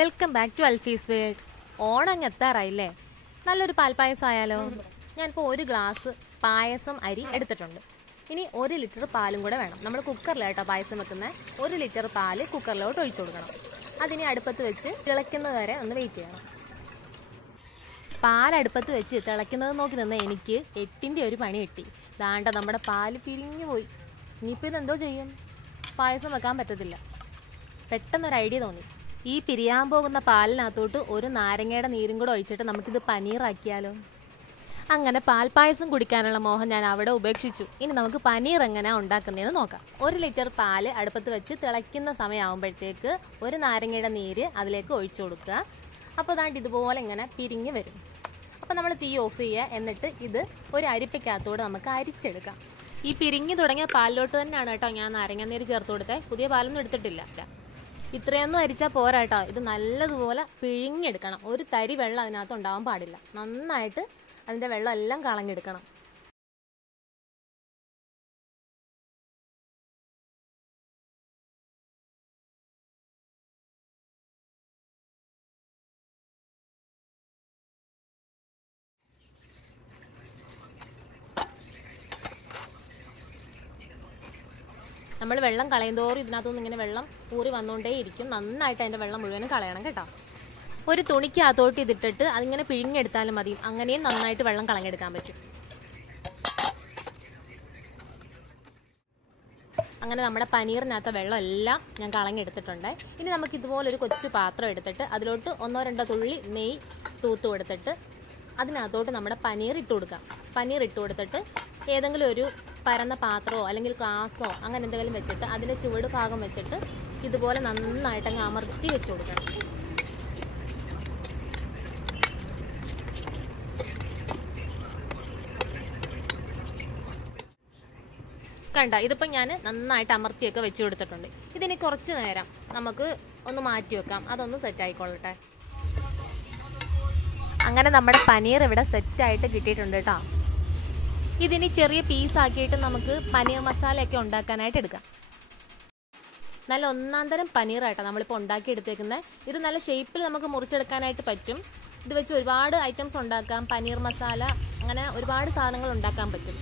Welcome back to Alfi's world. Onam എത്താറായില്ലേ? നല്ലൊരു പാൽപ്പായസം ആയാലോ? ഞാനിപ്പോൾ ഒരു ഗ്ലാസ് പായസം അരി എടുത്തിട്ടുണ്ട്. ഇനി 1 ലിറ്റർ പാലും കൂടെ വേണം. നമ്മൾ കുക്കറിലായിട്ടോ പായസം വെക്കുന്നത്. 1 ലിറ്റർ പാല് കുക്കറിലോട്ട് ഒഴിച്ചു കൊടുക്കണം. അതിനെ അടുപ്പത്ത് വെച്ച് തിളയ്ക്കുന്നത് വരെ ഒന്ന് വെയിറ്റ് ചെയ്യണം. പാലടുപ്പത്ത് വെച്ച് തിളയ്ക്കുന്നത് നോക്കി നിന്ന് എനിക്ക് 8ൻ്റെ ഒരു പണി കിട്ടി. ദാണ്ട നമ്മുടെ പാല് പിരിഞ്ഞു പോയി. ഇനിയിപ്പോൾ ഇതെന്തോ ചെയ്യും? പായസം വെക്കാൻ പറ്റത്തില്ല. പെട്ടെന്നൊരു ഐഡിയ തോന്നി. ഈ പിരിയാൻ പോകുന്ന പാലിനകത്തോട്ട് ഒരു നാരങ്ങയുടെ നീരും കൂടെ ഒഴിച്ചിട്ട് നമുക്കിത് പനീറാക്കിയാലോ? അങ്ങനെ പാൽപ്പായസം കുടിക്കാനുള്ള മോഹം ഞാൻ അവിടെ ഉപേക്ഷിച്ചു. ഇനി നമുക്ക് പനീർ എങ്ങനെയാണ് ഉണ്ടാക്കുന്നതെന്ന് നോക്കാം. 1 ലിറ്റർ പാല് അടുപ്പത്ത് വെച്ച് തിളയ്ക്കുന്ന സമയമാകുമ്പോഴത്തേക്ക് ഒരു നാരങ്ങയുടെ നീര് അതിലേക്ക് ഒഴിച്ചു കൊടുക്കുക. അപ്പോൾ അതാണ്ട് ഇതുപോലെ ഇങ്ങനെ പിരിഞ്ഞ് വരും. അപ്പോൾ നമ്മൾ തീ ഓഫ് ചെയ്യുക. എന്നിട്ട് ഇത് ഒരു അരിപ്പയ്ക്കകത്തോടെ നമുക്ക് അരിച്ചെടുക്കാം. ഈ പിരിഞ്ഞ് തുടങ്ങിയ പാലിലോട്ട് തന്നെയാണ് കേട്ടോ ഞാൻ നാരങ്ങ നീര് ചേർത്ത് കൊടുത്തത്. പുതിയ പാലൊന്നും എടുത്തിട്ടില്ല. ഇത്രയൊന്നും അരിച്ചാൽ പോരാ കേട്ടോ. ഇത് നല്ലതുപോലെ പിഴിഞ്ഞെടുക്കണം. ഒരു തരി വെള്ളം അതിനകത്ത് ഉണ്ടാവാൻ പാടില്ല. നന്നായിട്ട് അതിൻ്റെ വെള്ളം എല്ലാം കളഞ്ഞെടുക്കണം. നമ്മൾ വെള്ളം കളയുന്തോറും ഇതിനകത്തുനിന്ന് ഇങ്ങനെ വെള്ളം ഊറി വന്നുകൊണ്ടേയിരിക്കും. നന്നായിട്ട് അതിൻ്റെ വെള്ളം മുഴുവനും കളയണം കേട്ടോ. ഒരു തുണിക്കകത്തോട്ട് ഇതിട്ടിട്ട് അതിങ്ങനെ പിഴിഞ്ഞെടുത്താലും മതി. അങ്ങനെയും നന്നായിട്ട് വെള്ളം കളഞ്ഞെടുക്കാൻ പറ്റും. അങ്ങനെ നമ്മുടെ പനീറിനകത്ത വെള്ളം എല്ലാം ഞാൻ കളഞ്ഞെടുത്തിട്ടുണ്ട്. ഇനി നമുക്ക് ഇതുപോലൊരു കൊച്ചു പാത്രം എടുത്തിട്ട് അതിലോട്ട് 1-2 തുള്ളി നെയ്യ് തൂത്ത് കൊടുത്തിട്ട് അതിനകത്തോട്ട് നമ്മുടെ പനീർ ഇട്ട് കൊടുക്കാം. പനീർ ഇട്ട് കൊടുത്തിട്ട് ഏതെങ്കിലും ഒരു പരന്ന പാത്രമോ അല്ലെങ്കിൽ ഗ്ലാസ്സോ അങ്ങനെ എന്തെങ്കിലും വെച്ചിട്ട് അതിൻ്റെ ചുവട് ഭാഗം വെച്ചിട്ട് ഇതുപോലെ നന്നായിട്ട് അങ്ങ് അമർത്തി വെച്ച് കൊടുക്കണം. കണ്ട, ഇതിപ്പം ഞാൻ നന്നായിട്ട് അമർത്തിയൊക്കെ വെച്ച് കൊടുത്തിട്ടുണ്ട്. ഇതിന് കുറച്ച് നേരം നമുക്ക് ഒന്ന് മാറ്റി വെക്കാം. അതൊന്ന് സെറ്റ് ആയിക്കൊള്ളട്ടെ. അങ്ങനെ നമ്മുടെ പനീർ ഇവിടെ സെറ്റായിട്ട് കിട്ടിയിട്ടുണ്ട് കേട്ടോ. ഇതിനി ചെറിയ പീസാക്കിയിട്ട് നമുക്ക് പനീർ മസാലയൊക്കെ ഉണ്ടാക്കാനായിട്ട് എടുക്കാം. നല്ല ഒന്നാം തരം പനീറായിട്ടാണ് നമ്മളിപ്പോൾ ഉണ്ടാക്കിയെടുത്തേക്കുന്നത്. ഇത് നല്ല ഷേപ്പിൽ നമുക്ക് മുറിച്ചെടുക്കാനായിട്ട് പറ്റും. ഇത് വെച്ച് ഒരുപാട് ഐറ്റംസ് ഉണ്ടാക്കാം. പനീർ മസാല അങ്ങനെ ഒരുപാട് സാധനങ്ങൾ ഉണ്ടാക്കാൻ പറ്റും.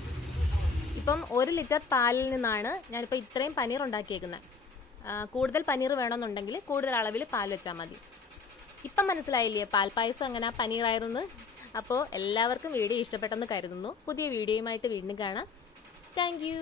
ഇപ്പം 1 ലിറ്റർ പാലിൽ നിന്നാണ് ഞാനിപ്പോൾ ഇത്രയും പനീർ ഉണ്ടാക്കിയേക്കുന്നത്. കൂടുതൽ പനീർ വേണമെന്നുണ്ടെങ്കിൽ കൂടുതൽ അളവിൽ പാൽ വെച്ചാൽ മതി. ഇപ്പം മനസ്സിലായില്ലേ പാൽപ്പായസം അങ്ങനെ പനീറായിരുന്നു? അപ്പോൾ എല്ലാവർക്കും വീഡിയോ ഇഷ്ടപ്പെട്ടെന്ന് കരുതുന്നു. പുതിയ വീഡിയോയുമായിട്ട് വീണ്ടും കാണാം. Thank you.